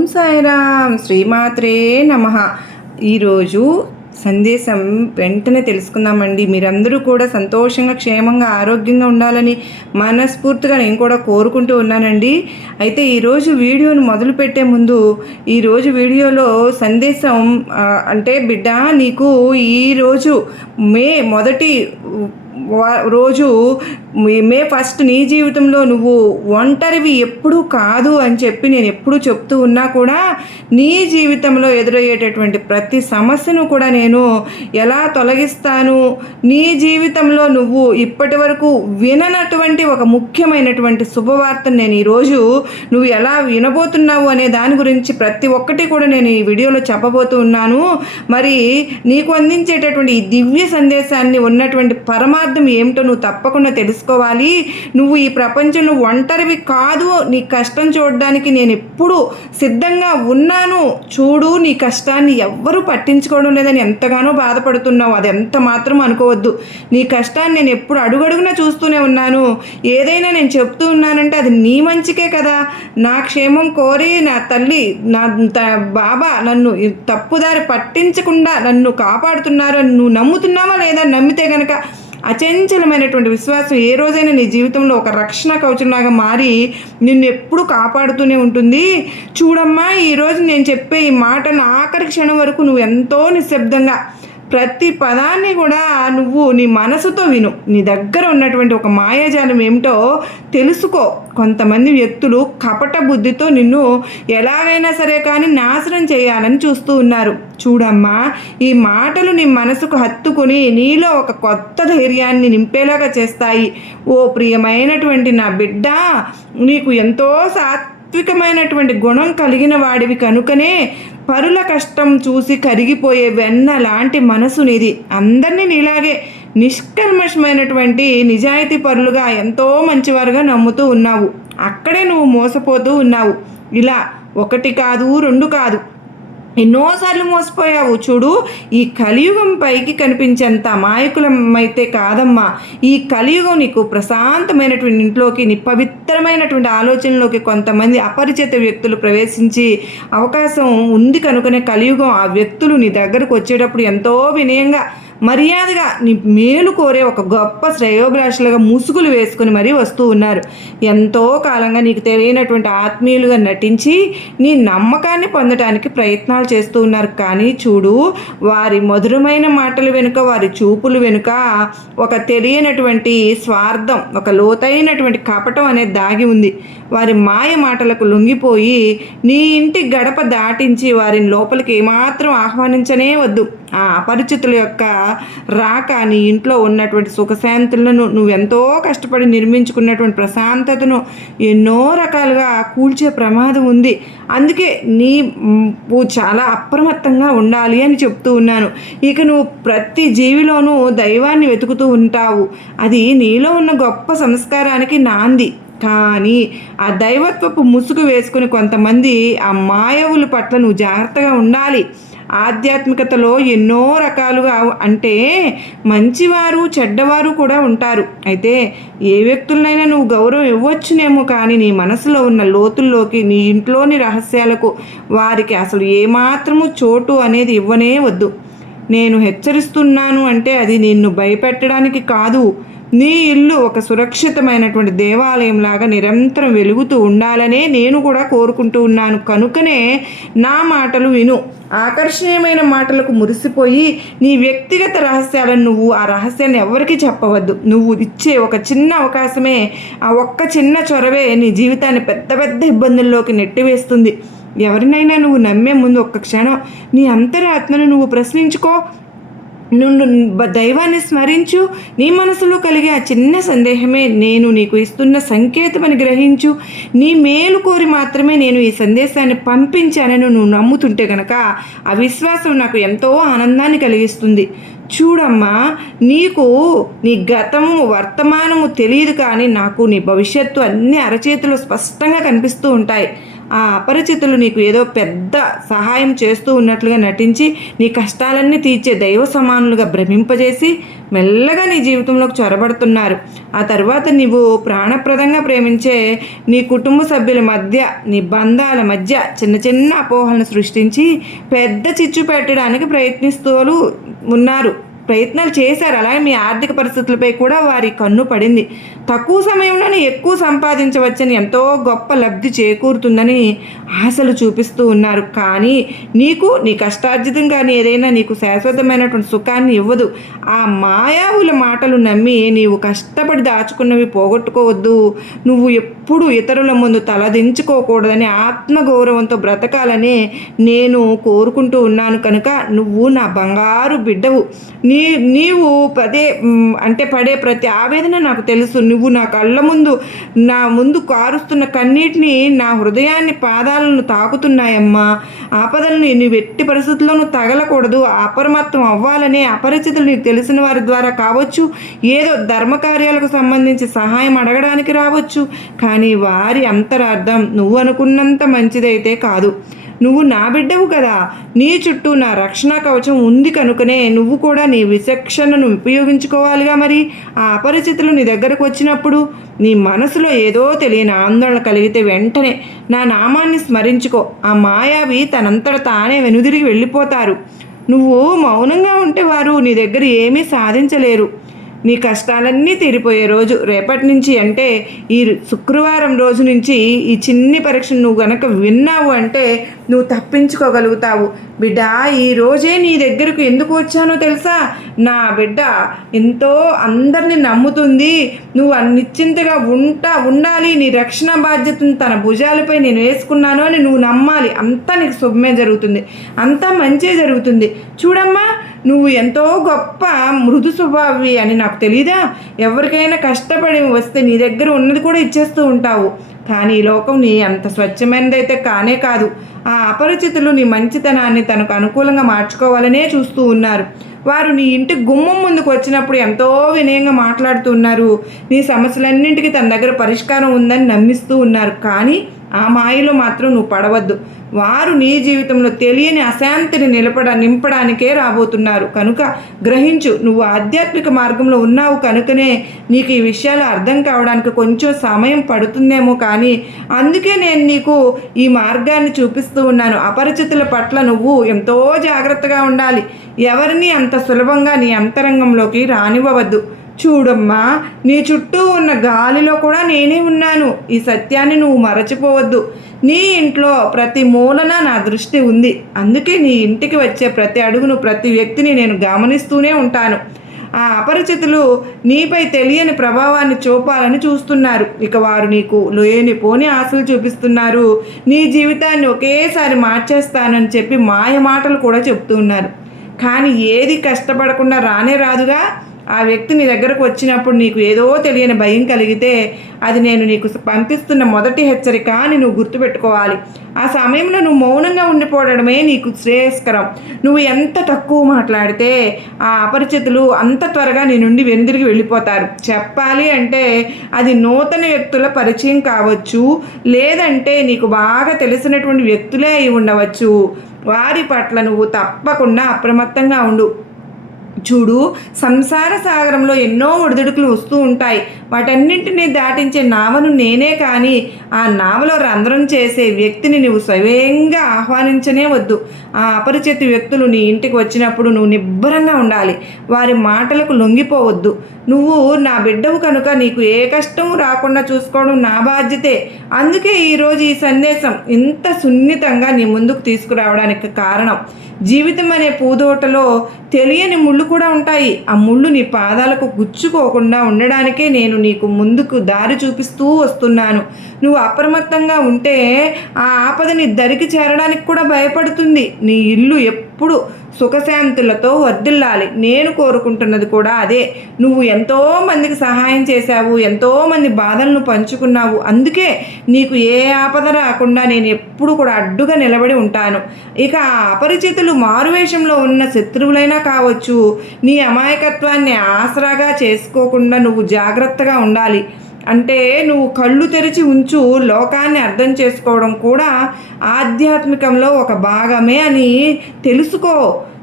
సాయిరామ్ శ్రీమాత్రే నమః. ఈరోజు సందేశం వెంటనే తెలుసుకుందామండి. మీరందరూ కూడా సంతోషంగా, క్షేమంగా, ఆరోగ్యంగా ఉండాలని మనస్ఫూర్తిగా నేను కూడా కోరుకుంటూ ఉన్నానండి. అయితే ఈరోజు వీడియోను మొదలుపెట్టే ముందు ఈరోజు వీడియోలో సందేశం అంటే బిడ్డ, నీకు ఈరోజు మే మొదటి రోజు మే ఫస్ట్ నీ జీవితంలో నువ్వు ఒంటరివి ఎప్పుడూ కాదు అని చెప్పి నేను ఎప్పుడూ చెప్తూ ఉన్నా కూడా నీ జీవితంలో ఎదురయ్యేటటువంటి ప్రతి సమస్యను కూడా నేను ఎలా తొలగిస్తాను, నీ జీవితంలో నువ్వు ఇప్పటి వరకు విననటువంటి ఒక ముఖ్యమైనటువంటి శుభవార్తను నేను ఈరోజు నువ్వు ఎలా వినబోతున్నావు అనే దాని గురించి ప్రతి ఒక్కటి కూడా నేను ఈ వీడియోలో చెప్పబోతూ ఉన్నాను. మరి నీకు అందించేటటువంటి ఈ దివ్య సందేశాన్ని ఉన్నటువంటి పరమార్థం ఏమిటో నువ్వు తప్పకుండా తెలుసుకోవాలి. నువ్వు ఈ ప్రపంచంలో ఒంటరివి కాదు. నీ కష్టం చూడడానికి నేను ఎప్పుడు సిద్ధంగా ఉన్నాను. చూడు, నీ కష్టాన్ని ఎవ్వరూ పట్టించుకోవడం లేదని ఎంతగానో బాధపడుతున్నావు. అది ఎంత మాత్రం అనుకోవద్దు. నీ కష్టాన్ని నేను ఎప్పుడు అడుగడుగునా చూస్తూనే ఉన్నాను. ఏదైనా నేను చెప్తూ ఉన్నానంటే అది నీ మంచికే కదా. నా క్షేమం కోరి నా తల్లి, నా బాబా నన్ను తప్పుదారి పట్టించకుండా నన్ను కాపాడుతున్నారు. నువ్వు నమ్ముతున్నావా లేదా? నమ్మితే కనుక అచంచలమైనటువంటి విశ్వాసం ఏ రోజైనా నీ జీవితంలో ఒక రక్షణ కవచంలాగా మారి నిన్ను ఎప్పుడు కాపాడుతూనే ఉంటుంది. చూడమ్మా, ఈరోజు నేను చెప్పే ఈ మాటలు ఆఖరి క్షణం వరకు నువ్వు ఎంతో నిశ్శబ్దంగా ప్రతి పదాన్ని కూడా నువ్వు నీ మనసుతో విను. నీ దగ్గర ఉన్నటువంటి ఒక మాయాజాలం ఏమిటో తెలుసుకో. కొంతమంది వ్యక్తులు కపట బుద్ధితో నిన్ను ఎలాగైనా సరే కానీ నాశనం చేయాలని చూస్తూ ఉన్నారు. చూడమ్మా, ఈ మాటలు నీ మనసుకు హత్తుకొని నీలో ఒక కొత్త ధైర్యాన్ని నింపేలాగా చేస్తాయి. ఓ ప్రియమైనటువంటి నా బిడ్డ, నీకు ఎంతో సాత్వికమైనటువంటి గుణం కలిగిన వాడివి కనుకనే పరుల కష్టం చూసి కరిగిపోయే వెన్న లాంటి మనసు నీది. అందరినీ నీలాగే నిష్కల్మషమైనటువంటి నిజాయితీ పరులుగా, ఎంతో మంచివారుగా నమ్ముతూ ఉన్నావు. అక్కడే నువ్వు మోసపోతూ ఉన్నావు. ఇలా ఒకటి కాదు, రెండు కాదు, ఎన్నోసార్లు మోసపోయావు. చూడు, ఈ కలియుగం పైకి కనిపించేంత అమాయకులమైతే కాదమ్మా. ఈ కలియుగం నీకు ప్రశాంతమైనటువంటి ఇంట్లోకి, నీ పవిత్రమైనటువంటి ఆలోచనలోకి కొంతమంది అపరిచిత వ్యక్తులు ప్రవేశించి అవకాశం ఉంది కనుకనే కలియుగం ఆ వ్యక్తులు నీ దగ్గరకు వచ్చేటప్పుడు ఎంతో వినయంగా, మర్యాదగా, నీ మేలు కోరే ఒక గొప్ప శ్రేయోభిలాషులుగా ముసుగులు వేసుకుని మరీ వస్తూ ఉన్నారు. ఎంతో కాలంగా నీకు తెలియనటువంటి ఆత్మీయులుగా నటించి నీ నమ్మకాన్ని పొందడానికి ప్రయత్నాలు చేస్తూ ఉన్నారు. కానీ చూడు, వారి మధురమైన మాటల వెనుక, వారి చూపులు వెనుక ఒక తెలియనటువంటి స్వార్థం, ఒక లోతైనటువంటి కపటం అనేది దాగి ఉంది. వారి మాయ మాటలకు లొంగిపోయి నీ ఇంటి గడప దాటించి వారిని లోపలికి ఏమాత్రం ఆహ్వానించనే వద్దు. ఆ అపరిచితుల యొక్క రాక నీ ఇంట్లో ఉన్నటువంటి సుఖశాంతులను, నువ్వెంతో కష్టపడి నిర్మించుకున్నటువంటి ప్రశాంతతను ఎన్నో రకాలుగా కూల్చే ప్రమాదం ఉంది. అందుకే నువ్వు చాలా అప్రమత్తంగా ఉండాలి అని చెప్తూ ఉన్నాను. ఇక నువ్వు ప్రతి జీవిలోనూ దైవాన్ని వెతుకుతూ ఉంటావు. అది నీలో ఉన్న గొప్ప సంస్కారానికి నాంది. కానీ ఆ దైవత్వపు ముసుగు వేసుకుని కొంతమంది ఆ మాయవుల పట్ల నువ్వు జాగ్రత్తగా ఉండాలి. ఆధ్యాత్మికతలో ఎన్నో రకాలుగా, అంటే మంచివారు చెడ్డవారు కూడా ఉంటారు. అయితే ఏ వ్యక్తులనైనా నువ్వు గౌరవం ఇవ్వచ్చునేమో, కానీ నీ మనసులో ఉన్న లోతుల్లోకి, నీ ఇంట్లోని రహస్యాలకు వారికి అసలు ఏమాత్రము చోటు అనేది ఇవ్వనే వద్దు. నేను హెచ్చరిస్తున్నాను అంటే అది నిన్ను భయపెట్టడానికి కాదు. నీ ఇల్లు ఒక సురక్షితమైనటువంటి దేవాలయంలాగా నిరంతరం వెలుగుతూ ఉండాలనే నేను కూడా కోరుకుంటూ ఉన్నాను. కనుకనే నా మాటలు విను. ఆకర్షణీయమైన మాటలకు మురిసిపోయి నీ వ్యక్తిగత రహస్యాలను నువ్వు ఆ రహస్యాన్ని ఎవరికీ చెప్పవద్దు. నువ్వు ఇచ్చే ఒక చిన్న అవకాశమే, ఆ ఒక్క చిన్న చొరవే నీ జీవితాన్ని పెద్ద పెద్ద ఇబ్బందుల్లోకి నెట్టివేస్తుంది. ఎవరినైనా నువ్వు నమ్మే ముందు ఒక్క క్షణం నీ అంతరాత్మను నువ్వు ప్రశ్నించుకో. నువ్వు దైవాన్ని స్మరించు. నీ మనసులో కలిగే ఆ చిన్న సందేహమే నేను నీకు ఇస్తున్న సంకేతమని గ్రహించు. నీ మేలు కోరి మాత్రమే నేను ఈ సందేశాన్ని పంపించానని నువ్వు నమ్ముతుంటే కనుక ఆ విశ్వాసం నాకు ఎంతో ఆనందాన్ని కలిగిస్తుంది. చూడమ్మా, నీకు నీ గతము వర్తమానము తెలియదు, కానీ నాకు నీ భవిష్యత్తు అన్ని అరచేతులు స్పష్టంగా కనిపిస్తూ ఉంటాయి. ఆ అపరిచితులు నీకు ఏదో పెద్ద సహాయం చేస్తూ ఉన్నట్లుగా నటించి నీ కష్టాలన్నీ తీర్చే దైవ సమానులుగా భ్రమింపజేసి మెల్లగా నీ జీవితంలోకి చొరబడుతున్నారు. ఆ తర్వాత నీవు ప్రాణప్రదంగా ప్రేమించే నీ కుటుంబ సభ్యుల మధ్య, నీ బంధాల మధ్య చిన్న చిన్న అపోహలను సృష్టించి పెద్ద చిచ్చు పెట్టడానికి ప్రయత్నిస్తూ ఉన్నారు, ప్రయత్నాలు చేశారు. అలాగే మీ ఆర్థిక పరిస్థితులపై కూడా వారి కన్ను పడింది. తక్కువ సమయంలోనే ఎక్కువ సంపాదించవచ్చని, ఎంతో గొప్ప లబ్ధి చేకూరుతుందని ఆశలు చూపిస్తూ ఉన్నారు. కానీ నీకు నీ కష్టార్జితం కానీ ఏదైనా నీకు శాశ్వతమైనటువంటి సుఖాన్ని ఇవ్వదు. ఆ మాయావుల మాటలు నమ్మి నీవు కష్టపడి దాచుకున్నవి పోగొట్టుకోవద్దు. నువ్వు ఎప్పుడు ఇతరుల ముందు తలదించుకోకూడదని, ఆత్మగౌరవంతో బ్రతకాలని నేను కోరుకుంటూ ఉన్నాను. కనుక నువ్వు నా బంగారు బిడ్డవు. నీవు పడే ప్రతి ఆవేదన నాకు తెలుసు. నువ్వు నా కళ్ళ ముందు, నా ముందు కారుస్తున్న కన్నీటిని నా హృదయాన్ని, పాదాలను తాకుతున్నాయమ్మా. ఆపదలను నువ్వు ఎట్టి పరిస్థితుల్లోనూ తగలకూడదు. అప్రమత్తం అవ్వాలనే అపరిచితులు నీకు తెలిసిన వారి ద్వారా కావచ్చు, ఏదో ధర్మకార్యాలకు సంబంధించి సహాయం అడగడానికి రావచ్చు. కానీ వారి అంతరార్థం నువ్వు అనుకున్నంత మంచిదైతే కాదు. నువ్వు నా బిడ్డవు కదా, నీ చుట్టూ నా రక్షణ కవచం ఉంది కనుకనే నువ్వు కూడా నీ విచక్షణను ఉపయోగించుకోవాలిగా. మరి ఆ అపరిచితులు నీ దగ్గరకు వచ్చినప్పుడు నీ మనసులో ఏదో తెలియని ఆందోళన కలిగితే వెంటనే నా నామాన్ని స్మరించుకో. ఆ మాయావి తనంతట తానే వెనుదిరిగి వెళ్ళిపోతారు. నువ్వు మౌనంగా ఉంటే వారు నీ దగ్గర ఏమీ సాధించలేరు. నీ కష్టాలన్నీ తీరిపోయే రోజు రేపటి నుంచి, అంటే ఈ శుక్రవారం రోజు నుంచి ఈ చిన్ని పరీక్షను నువ్వు గనక విన్నావు అంటే నువ్వు తప్పించుకోగలుగుతావు. బిడ్డ, ఈ రోజే నీ దగ్గరకు ఎందుకు వచ్చానో తెలుసా? నా బిడ్డ ఎంతో అందరిని నమ్ముతుంది. నువ్వు నిశ్చింతగా ఉండాలి. నీ రక్షణ బాధ్యతను తన భుజాలపై నేను వేసుకున్నాను అని నువ్వు నమ్మాలి. అంతా నీకు శుభమే జరుగుతుంది, అంతా మంచే జరుగుతుంది. చూడమ్మా, నువ్వు ఎంతో గొప్ప మృదు స్వభావి అని నాకు తెలీదా? ఎవరికైనా కష్టపడి వస్తే నీ దగ్గర ఉన్నది కూడా ఇచ్చేస్తూ ఉంటావు. కానీ ఈ లోకం నీ అంత స్వచ్ఛమైనదైతే కానే కాదు. ఆ అపరిచితులు నీ మంచితనాన్ని తనకు అనుకూలంగా మార్చుకోవాలనే చూస్తూ ఉన్నారు. వారు నీ ఇంటి గుమ్మం ముందుకు వచ్చినప్పుడు ఎంతో వినయంగా మాట్లాడుతూ ఉన్నారు. నీ సమస్యలన్నింటికీ తన దగ్గర పరిష్కారం ఉందని నమ్మిస్తూ ఉన్నారు. కానీ ఆ మాయలో మాత్రం నువ్వు పడవద్దు. వారు నీ జీవితంలో తెలియని అశాంతిని నింపడానికే రాబోతున్నారు. కనుక గ్రహించు. నువ్వు ఆధ్యాత్మిక మార్గంలో ఉన్నావు కనుకనే నీకు ఈ విషయాలు అర్థం కావడానికి కొంచెం సమయం పడుతుందేమో. కానీ అందుకే నేను నీకు ఈ మార్గాన్ని చూపిస్తూ ఉన్నాను. అపరిచితుల పట్ల నువ్వు ఎంతో జాగ్రత్తగా ఉండాలి. ఎవరిని అంత సులభంగా నీ అంతరంగంలోకి రానివ్వవద్దు. చూడమ్మా, నీ చుట్టూ ఉన్న గాలిలో కూడా నేనే ఉన్నాను. ఈ సత్యాన్ని నువ్వు మరచిపోవద్దు. నీ ఇంట్లో ప్రతి మూలన నా దృష్టి ఉంది. అందుకే నీ ఇంటికి వచ్చే ప్రతి అడుగును, ప్రతి వ్యక్తిని నేను గమనిస్తూనే ఉంటాను. ఆ అపరిచితులు నీపై తెలియని ప్రభావాన్ని చూపాలని చూస్తున్నారు. ఇక వారు నీకు లేనిపోని ఆశలు చూపిస్తున్నారు. నీ జీవితాన్ని ఒకేసారి మార్చేస్తానని చెప్పి మాయ మాటలు కూడా చెప్తున్నారు. కానీ ఏది కష్టపడకుండా రానే రాదుగా. ఆ వ్యక్తి నీ దగ్గరకు వచ్చినప్పుడు నీకు ఏదో తెలియని భయం కలిగితే అది నేను నీకు పంపిస్తున్న మొదటి హెచ్చరిక అని నువ్వు గుర్తుపెట్టుకోవాలి. ఆ సమయంలో నువ్వు మౌనంగా ఉండిపోవడమే నీకు శ్రేయస్కరం. నువ్వు ఎంత తక్కువ మాట్లాడితే ఆ అపరిచితులు అంత త్వరగా నీ నుండి వెనుదిరిగి వెళ్ళిపోతారు. చెప్పాలి అంటే అది నూతన వ్యక్తుల పరిచయం కావచ్చు, లేదంటే నీకు బాగా తెలిసినటువంటి వ్యక్తులే అయి ఉండవచ్చు. వారి పట్ల నువ్వు తప్పకుండా అప్రమత్తంగా ఉండు. చూడు, సంసార సాగరంలో ఎన్నో ఒడిదుడుకులు వస్తూ ఉంటాయి. వాటన్నింటినీ దాటించే నావను నేనే. కానీ ఆ నావలో రంధ్రం చేసే వ్యక్తిని నువ్వు స్వయంగా ఆహ్వానించనే వద్దు. ఆ అపరిచిత వ్యక్తులు నీ ఇంటికి వచ్చినప్పుడు నువ్వు నిబ్బరంగా ఉండాలి. వారి మాటలకు లొంగిపోవద్దు. నువ్వు నా బిడ్డవు కనుక నీకు ఏ కష్టం రాకుండా చూసుకోవడం నా బాధ్యతే. అందుకే ఈరోజు ఈ సందేశం ఇంత సున్నితంగా నీ ముందుకు తీసుకురావడానికి కారణం. జీవితం అనే పూదోటలో తెలియని ముళ్ళు కూడా ఉంటాయి. ఆ ముళ్ళు నీ పాదాలకు గుచ్చుకోకుండా ఉండడానికే నేను నీకు ముందుకు దారి చూపిస్తూ వస్తున్నాను. నువ్వు అప్రమత్తంగా ఉంటే ఆ ఆపదని దరికి చేరడానికి కూడా భయపడుతుంది. నీ ఇల్లు ఎప్పుడు సుఖశాంతులతో వర్ధిల్లాలి. నేను కోరుకుంటున్నది కూడా అదే. నువ్వు ఎంతో మందికి సహాయం చేశావు, ఎంతోమంది బాధలను పంచుకున్నావు. అందుకే నీకు ఏ ఆపద రాకుండా నేను ఎప్పుడు కూడా అడ్డుగా నిలబడి ఉంటాను. ఇక ఆ అపరిచితులు మారువేషంలో ఉన్న శత్రువులైనా కావచ్చు. నీ అమాయకత్వాన్ని ఆసరాగా చేసుకోకుండా నువ్వు జాగ్రత్తగా ఉండాలి. అంటే నువ్వు కళ్ళు తెరిచి ఉంచు. లోకాన్ని అర్థం చేసుకోవడం కూడా ఆధ్యాత్మికంలో ఒక భాగమే అని తెలుసుకో.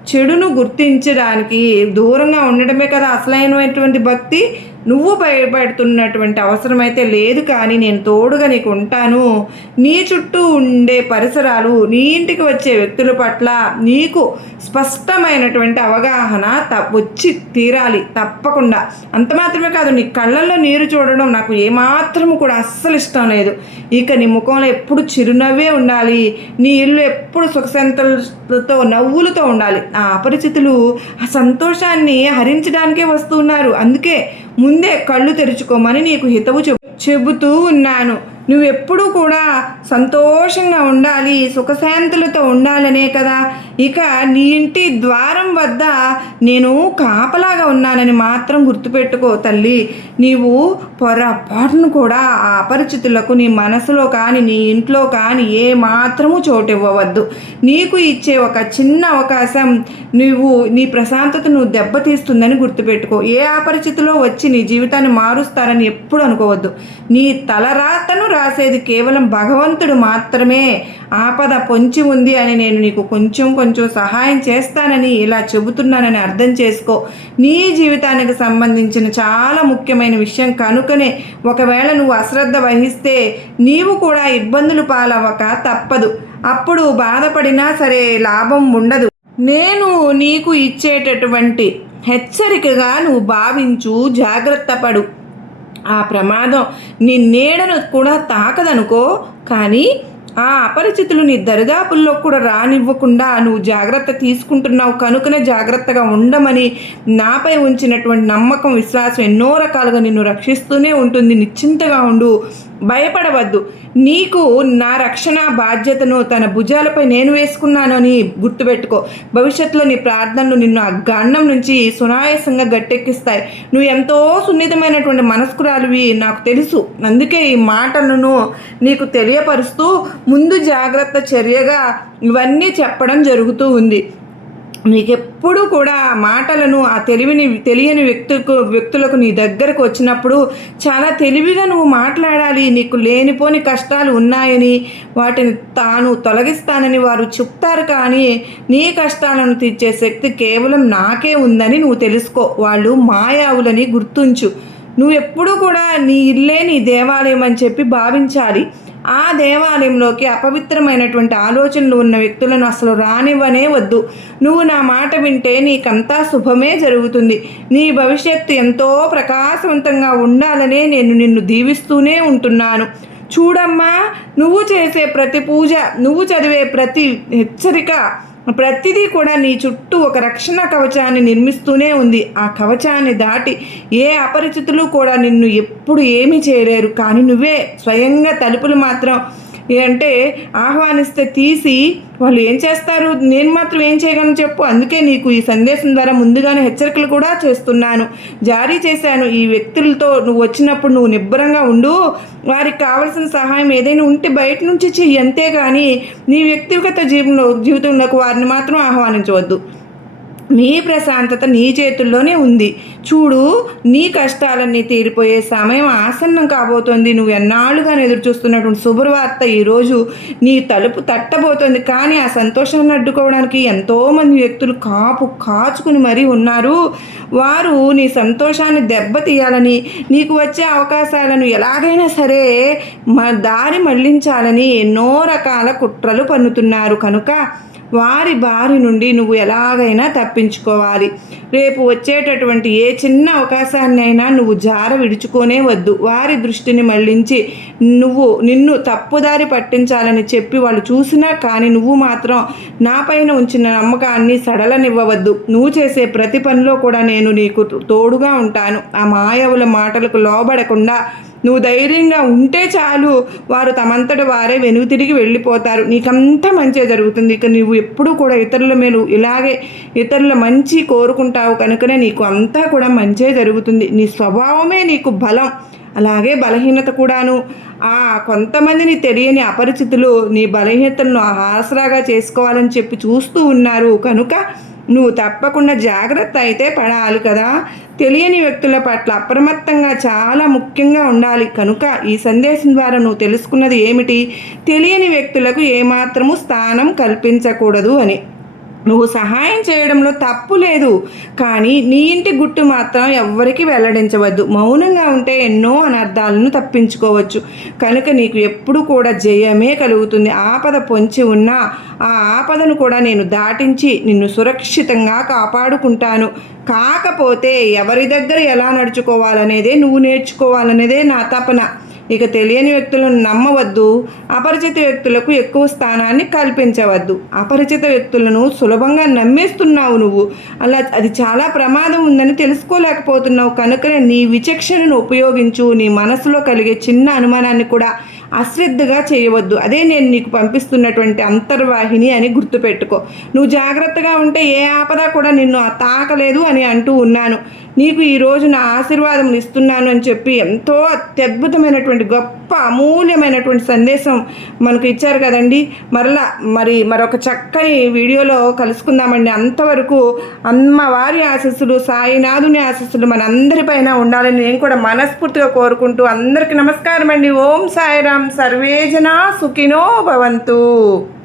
చెడును గుర్తించడానికి దూరంగా ఉండడమే కదా అసలైనటువంటి భక్తి. నువ్వు భయపడుతున్నటువంటి అవసరం అయితే లేదు, కానీ నేను తోడుగా నీకు ఉంటాను. నీ చుట్టూ ఉండే పరిసరాలు, నీ ఇంటికి వచ్చే వ్యక్తుల పట్ల నీకు స్పష్టమైనటువంటి అవగాహన వచ్చి తీరాలి తప్పకుండా. అంత మాత్రమే కాదు, నీ కళ్ళల్లో నీరు చూడడం నాకు ఏమాత్రము కూడా అస్సలు ఇష్టం లేదు. ఇక నీ ముఖంలో ఎప్పుడు చిరునవ్వే ఉండాలి, నీ ఇల్లు ఎప్పుడు సుఖశాంతులతో నవ్వులతో ఉండాలి. ఆ అపరిచితులు ఆ సంతోషాన్ని హరించడానికే వస్తున్నారు. అందుకే ముందే కళ్ళు తెరుచుకోమని నీకు హితవు చెబుతూ ఉన్నాను. నువ్వెప్పుడూ కూడా సంతోషంగా ఉండాలి, సుఖశాంతులతో ఉండాలనే కదా. ఇక నీ ఇంటి ద్వారం వద్ద నేను కాపలాగా ఉన్నానని మాత్రం గుర్తుపెట్టుకో తల్లి. నీవు పొరపాటును కూడా ఆ అపరిచితులకు నీ మనసులో కానీ నీ ఇంట్లో కానీ ఏ మాత్రము చోటు ఇవ్వవద్దు. నీకు ఇచ్చే ఒక చిన్న అవకాశం నీ ప్రశాంతతను దెబ్బతీస్తుందని గుర్తుపెట్టుకో. ఏ అపరిచితులో వచ్చి నీ జీవితాన్ని మారుస్తారని ఎప్పుడు అనుకోవద్దు. నీ తలరాతను రాసేది కేవలం భగవంతుడు మాత్రమే. ఆపద పొంచి ఉంది అని నేను నీకు కొంచెం సహాయం చేస్తానని ఇలా చెబుతున్నానని అర్థం చేసుకో. నీ జీవితానికి సంబంధించిన చాలా ముఖ్యమైన విషయం కనుకనే ఒకవేళ నువ్వు అశ్రద్ధ వహిస్తే నీవు కూడా ఇబ్బందులు పాలవ్వక తప్పదు. అప్పుడు బాధపడినా సరే లాభం ఉండదు. నేను నీకు ఇచ్చేటటువంటి హెచ్చరికగా నువ్వు భావించు, జాగ్రత్త పడు. ఆ ప్రమాదం నీ నీడను కూడా తాకదనుకో, కానీ ఆ అపరిచితులు నీ దరిదాపుల్లో కూడా రానివ్వకుండా నువ్వు జాగ్రత్త తీసుకుంటున్నావు కనుకనే జాగ్రత్తగా ఉండమని నాపై ఉంచినటువంటి నమ్మకం, విశ్వాసం ఎన్నో రకాలుగా నిన్ను రక్షిస్తూనే ఉంటుంది. నిశ్చింతగా ఉండు, భయపడవద్దు. నీకు నా రక్షణ బాధ్యతను తన భుజాలపై నేను వేసుకున్నానని గుర్తుపెట్టుకో. భవిష్యత్తులో నీ ప్రార్థనలు నిన్ను ఆ గండం నుంచి సునాయాసంగా గట్టెక్కిస్తాయి. నువ్వు ఎంతో సున్నితమైనటువంటి మనస్కురాలివి నాకు తెలుసు. అందుకే ఈ మాటలను నీకు తెలియపరుస్తూ ముందు జాగ్రత్త చర్యగా ఇవన్నీ చెప్పడం జరుగుతూ ఉంది. నీకెప్పుడు కూడా మాటలను ఆ తెలియని వ్యక్తులకు నీ దగ్గరకు వచ్చినప్పుడు చాలా తెలివిగా నువ్వు మాట్లాడాలి. నీకు లేనిపోని కష్టాలు ఉన్నాయని వాటిని తాను తొలగిస్తానని వారు చెప్తారు, కానీ నీ కష్టాలను తీర్చే శక్తి కేవలం నాకే ఉందని నువ్వు తెలుసుకో. వాళ్ళు మాయావులని గుర్తుంచు. నువ్వు ఎప్పుడూ కూడా నీ ఇల్లే నీ దేవాలయం అని చెప్పి భావించాలి. ఆ దేవాలయంలోకి అపవిత్రమైనటువంటి ఆలోచనలు ఉన్న వ్యక్తులను అసలు రానివ్వనే వద్దు. నువ్వు నా మాట వింటే నీకంతా శుభమే జరుగుతుంది. నీ భవిష్యత్తు ఎంతో ప్రకాశవంతంగా ఉండాలనే నేను నిన్ను దీవిస్తూనే ఉంటున్నాను. చూడమ్మా, నువ్వు చేసే ప్రతి పూజ, నువ్వు చదివే ప్రతి హెచ్చరిక, ప్రతిదీ కూడా నీ చుట్టూ ఒక రక్షణ కవచాన్ని నిర్మిస్తూనే ఉంది. ఆ కవచాన్ని దాటి ఏ అపరిచితులు కూడా నిన్ను ఎప్పుడు ఏమీ చేయలేరు. కానీ నువ్వే స్వయంగా తలుపులు మాత్రం అంటే ఆహ్వానిస్తే తీసి వాళ్ళు ఏం చేస్తారు? నేను మాత్రం ఏం చేయగలను చెప్పు. అందుకే నీకు ఈ సందేశం ద్వారా ముందుగానే హెచ్చరికలు కూడా జారీ చేశాను. ఈ వ్యక్తులతో నువ్వు వచ్చినప్పుడు నువ్వు నిబ్బరంగా ఉండు. వారికి కావలసిన సహాయం ఏదైనా ఉంటే బయట నుంచి చెయ్యి, అంతేగాని నీ వ్యక్తిగత జీవితంలోకి వారిని మాత్రం ఆహ్వానించవద్దు. నీ ప్రశాంతత నీ చేతుల్లోనే ఉంది. చూడు, నీ కష్టాలన్నీ తీరిపోయే సమయం ఆసన్నం కాబోతోంది. నువ్వు ఎన్నాళ్ళుగా ఎదురు చూస్తున్నటువంటి శుభవార్త ఈరోజు నీ తలుపు తట్టబోతోంది. కానీ ఆ సంతోషాన్ని అడ్డుకోవడానికి ఎంతోమంది వ్యక్తులు కాచుకుని మరీ ఉన్నారు. వారు నీ సంతోషాన్ని దెబ్బతీయాలని, నీకు వచ్చే అవకాశాలను ఎలాగైనా సరే దారి మళ్లించాలని ఎన్నో రకాల కుట్రలు పన్నుతున్నారు. కనుక వారి బారి నుండి నువ్వు ఎలాగైనా తప్పించుకోవాలి. రేపు వచ్చేటటువంటి ఏ చిన్న అవకాశాన్ని అయినా నువ్వు విడుచుకోనే వద్దు. వారి దృష్టిని మళ్లించి నిన్ను తప్పుదారి పట్టించాలని చెప్పి వాళ్ళు చూసినా కానీ నువ్వు మాత్రం నాపైన ఉంచిన నమ్మకాన్ని సడలనివ్వవద్దు. నువ్వు చేసే ప్రతి పనిలో కూడా నేను నీకు తోడుగా ఉంటాను. ఆ మాయవుల మాటలకు లోబడకుండా నువ్వు ధైర్యంగా ఉంటే చాలు. వారు తమంతట వారే తిరిగి వెళ్ళిపోతారు. నీకంతా మంచి జరుగుతుంది. ఇక నువ్వు ఎప్పుడూ కూడా ఇతరుల మేలు, ఇలాగే ఇతరుల మంచి కోరుకుంటావు కనుకనే నీకు అంతా కూడా మంచే జరుగుతుంది. నీ స్వభావమే నీకు బలం, అలాగే బలహీనత కూడాను. కొంతమందిని తెలియని అపరిచితులు నీ బలహీనతలను ఆసరాగా చేసుకోవాలని చెప్పి చూస్తూ ఉన్నారు. కనుక నువ్వు తప్పకుండా జాగ్రత్త అయితే పడాలి కదా. తెలియని వ్యక్తుల పట్ల అప్రమత్తంగా చాలా ముఖ్యంగా ఉండాలి. కనుక ఈ సందేశం ద్వారా నువ్వు తెలుసుకున్నది ఏమిటి? తెలియని వ్యక్తులకు ఏమాత్రము స్థానం కల్పించకూడదు అని. నువ్వు సహాయం చేయడంలో తప్పు లేదు. కానీ నీ ఇంటి గుట్టు మాత్రం ఎవ్వరికీ వెల్లడించవద్దు. మౌనంగా ఉంటే ఎన్నో అనర్థాలను తప్పించుకోవచ్చు. కనుక నీకు ఎప్పుడు కూడా జయమే కలుగుతుంది. ఆపద పొంచి ఉన్నా ఆ ఆపదను కూడా నేను దాటించి నిన్ను సురక్షితంగా కాపాడుకుంటాను. కాకపోతే ఎవరి దగ్గర ఎలా నడుచుకోవాలనేదే నువ్వు నేర్చుకోవాలనేదే నా తపన. ఇక తెలియని వ్యక్తులను నమ్మవద్దు. అపరిచిత వ్యక్తులకు ఎక్కువ స్థానాన్ని కల్పించవద్దు. అపరిచిత వ్యక్తులను సులభంగా నమ్మేస్తున్నావు నువ్వు. అది చాలా ప్రమాదం ఉందని తెలుసుకోలేకపోతున్నావు. కనుకనే నీ విచక్షణను ఉపయోగించు. నీ మనసులో కలిగే చిన్న అనుమానాన్ని కూడా అశ్రద్ధగా చేయవద్దు. అదే నేను నీకు పంపిస్తున్నటువంటి అంతర్వాహిని అని గుర్తుపెట్టుకో. నువ్వు జాగ్రత్తగా ఉంటే ఏ ఆపద కూడా నిన్ను తాకలేదు అని అంటూ ఉన్నాను. నీకు ఈరోజు నా ఆశీర్వాదం ఇస్తున్నాను అని చెప్పి ఎంతో అత్యద్భుతమైనటువంటి గొప్ప అమూల్యమైనటువంటి సందేశం మనకు ఇచ్చారు కదండి. మరొక చక్కని వీడియోలో కలుసుకుందామండి. అంతవరకు అమ్మవారి ఆశీస్సులు, సాయినాథుని ఆశీస్సులు మనందరిపైన ఉండాలని నేను కూడా మనస్ఫూర్తిగా కోరుకుంటూ అందరికీ నమస్కారం అండి. ఓం సాయిరాం. సర్వే జనా సుఖినో భవంతు.